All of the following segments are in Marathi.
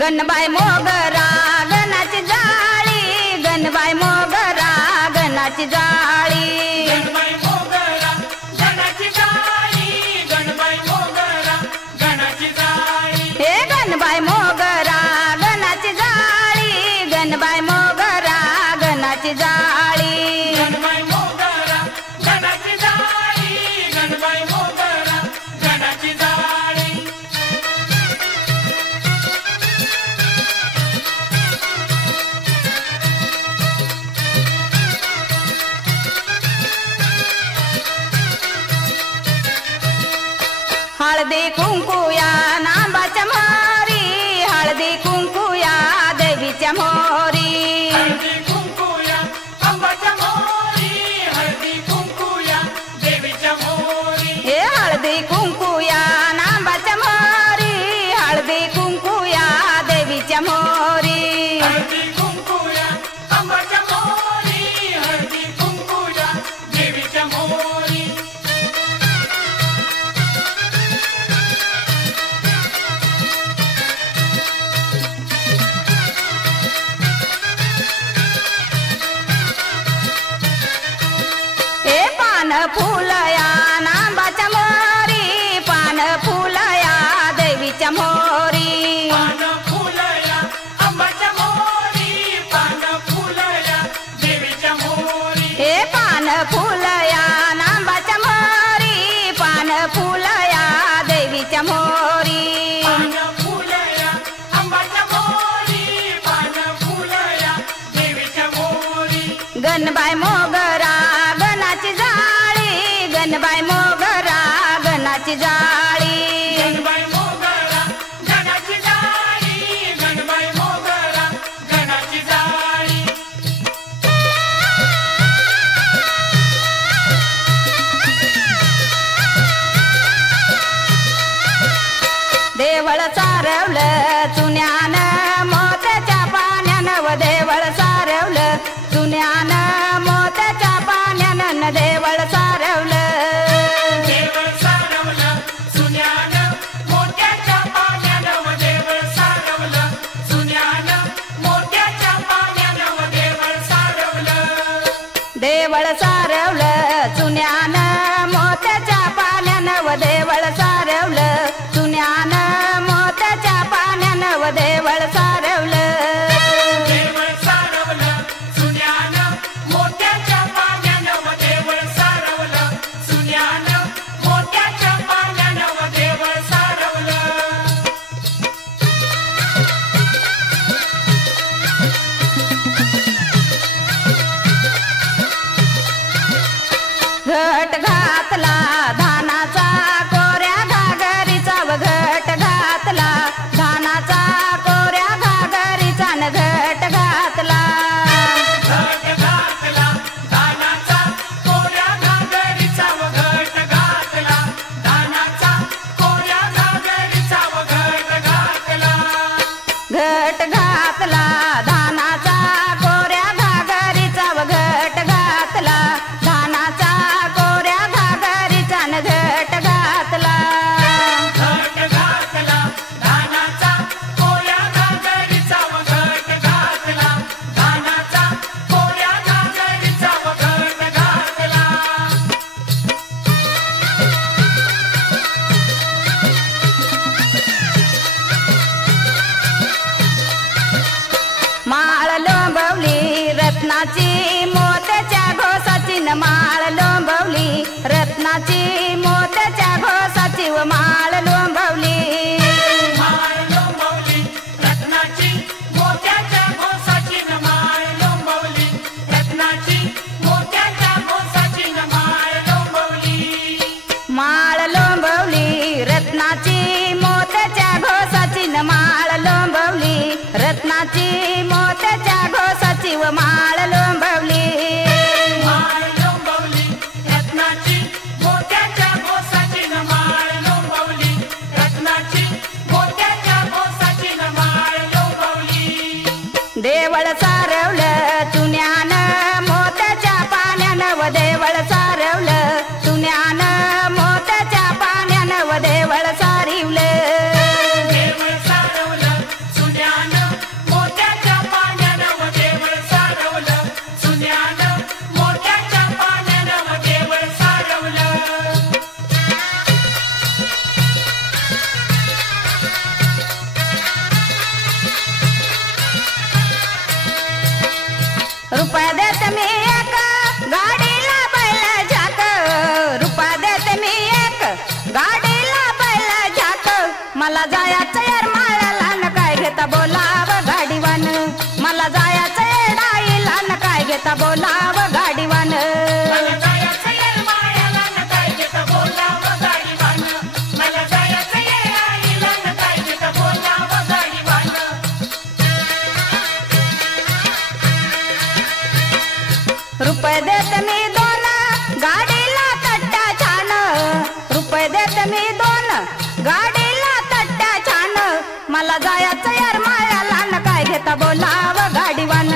गणबाई मोगरा गणाची जाळी, गणबाई मोगरा गणाची जाळी, गणबाई मोगरा गणाची जाळी, गणबाई मोगरा गणाची जाळी, हे गणबाई मोगरा गणाची जाळी, गणबाई मोगरा गणाची जाळी, गणबाई मोगरा गणाची जाळी, गणबाई मोगरा गणाची जाळी, हळदी कुंकुया नांबाच्या मोरी, हळदी कुंकुया देवीच्या मोरी, हळदी कुंकुया अंबाच्या मोरी, हळदी कुंकुया देवीच्या मोरी, हे हळदी कुंकुया नांबाच्या मोरी, हळदी कुंकुया देवीच्या मोरी, हळदी कुंकुया अंबाच्या मोरी, हळदी कुंकुया देवीच्या मोरी, हे पान फुलया नांबाच्या मोरी, पान फुलया देवीच्या मोरी, पान फुलया अंबाच्या मोरी, पान फुलया देवीच्या मोरी, हे पान फुलया नांबाच्या मोरी, पान फुलया देवीच्या मोरी, पान फुलया अंबाच्या मोरी, पान फुलया देवीच्या मोरी, गणबाई मोगरा गणाची जाळी, गणबाई मोगरा गणाची जाळी, गणबाई मोगरा गणाची जाळी, गणबाई मोगरा गणाची जाळी, देवळ सारवलं चुन्यानं मोत्याच्या पाण्यानं, व देवळ सारवलं चुन्यानं मोत्याच्या पाण्यानं, न देवळ सारवलं, देवळ सारवलं सुन्यानं मोत्याच्या पाण्यानं, व देवळ सारवलं सुन्यानं मोत्याच्या पाण्यानं, व देवळ सारवलं, देवळ सारवलं चुन्यानं मोत्याच्या पाण्यानं, व देवळ सारवलं चुन्यानं मोत्याच्या पाण्यानं, व देवळ सारवलं, देवळ सारवलं सुन्यानं मोत्याच्या पाण्यानं, व देवळ सारवलं सुन्यानं मोत्याच्या पाण्यानं, व देवळ सारवलं, घट घातला धानाचा कोऱ्या घागरीचा, व घट घातला धानाचा कोऱ्या घागरीचा, न घट घातला, घट घातला धानाचा कोऱ्या घागरीचा, व घट घातला धानाचा कोऱ्या घागरीचा, व घट घातला, घट घातला धानाचा कोऱ्या घागरीचा, व घट घातला धानाचा कोऱ्या घागरीचा, न घट घातला, घट घातला धानाचा कोऱ्या घागरीचा, व घट घातला धानाचा कोऱ्या घागरीचा, व घट घातला, माळ लोंबवली रत्नाची मोत्याच्या घोसाची, न माळ लोंबवली रत्नाची मोत्याच्या घोसाची, व माळ लोंबवली, माळ लोंबवली रत्नाची मोत्याच्या घोसाची, न माळ लोंबवली रत्नाची मोत्याच्या घोसाची, न माळ लोंबवली, माळ लोंबवली रत्नाची मोत्याच्या घोसाची, न माळ लोंबवली रत्नाची मोत्याच्या घोसाची, व माळ लोंबवली, माळ लोंबवली रत्नाची घेता बोलाव गाडीवान मला जायचं येरमाळ्याला न काय घेता बोलावं गाडीवान मला जायचं येराईला न काय घेता बोलावं गाडीवान रुपये देत मी 2 गाडीला तट्ट्या छान रुपये देत मी 2 गाडीला तट्ट्या छान मला जायचं येरमाळ्याला न काय घेता बोलाव गाडीवान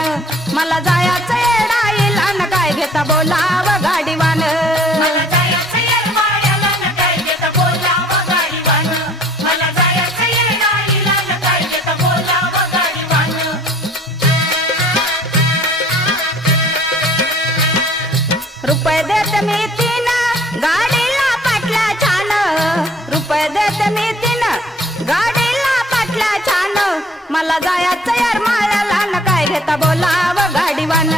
मला जायचं येडाईला न काय घेता बोलाव गाडीवान मला जायचं येरमाळ्याला न काय घेता बोलावं गाडीवान मला जायचं येराईला न काय घेता बोलावं गाडीवान रुपये देत मी 3 गाडीला पाटल्या छान रुपये देत मी 3 गाडीला पाटल्या छान मला जायचं येरमाळ्याला न काय घेता बोलाव गाडीवान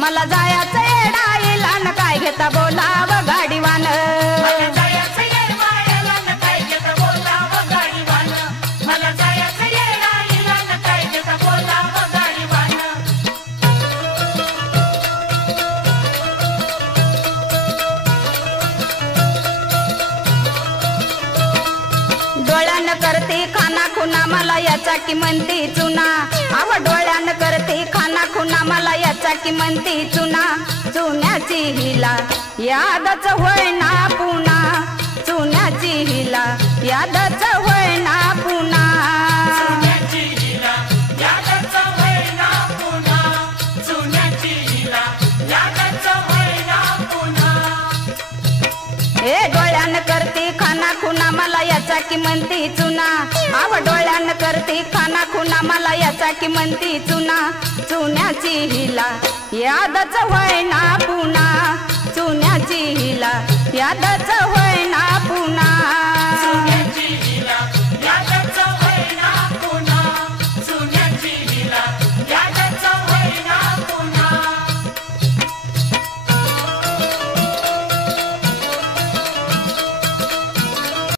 मला जायचं येडाईला न काय घेता बोलाव गाडीवान मला जायचं येरमाळ्याला न काय घेता बोलावं गाडीवान मला जायचं येराईला न काय घेता बोलावं गाडीवान डोळ्यानं करते खाना खुना मला याचा की म्हणती चुना आव डोळ्यानं करते खाना खुना मला याचा की म्हणती चुना चुन्याची हिला यादच होय ना पुन्हा चुन्याची हिला यादच होय ना पुन्हा चुन्याची हिला यादच होय ना पुन्हा चुन्याची हिला यादच होय ना पुन्हा ए डोळ्यानं करते खाना खुना मला याचा की म्हणती चुना आव डोळ्यानं करते खाना खुना मला याचा की म्हणती चुना चुन्याची हिला यादच होय ना पुन्हा चुन्याची हिला यादच होय ना पुन्हा चुन्याची हिला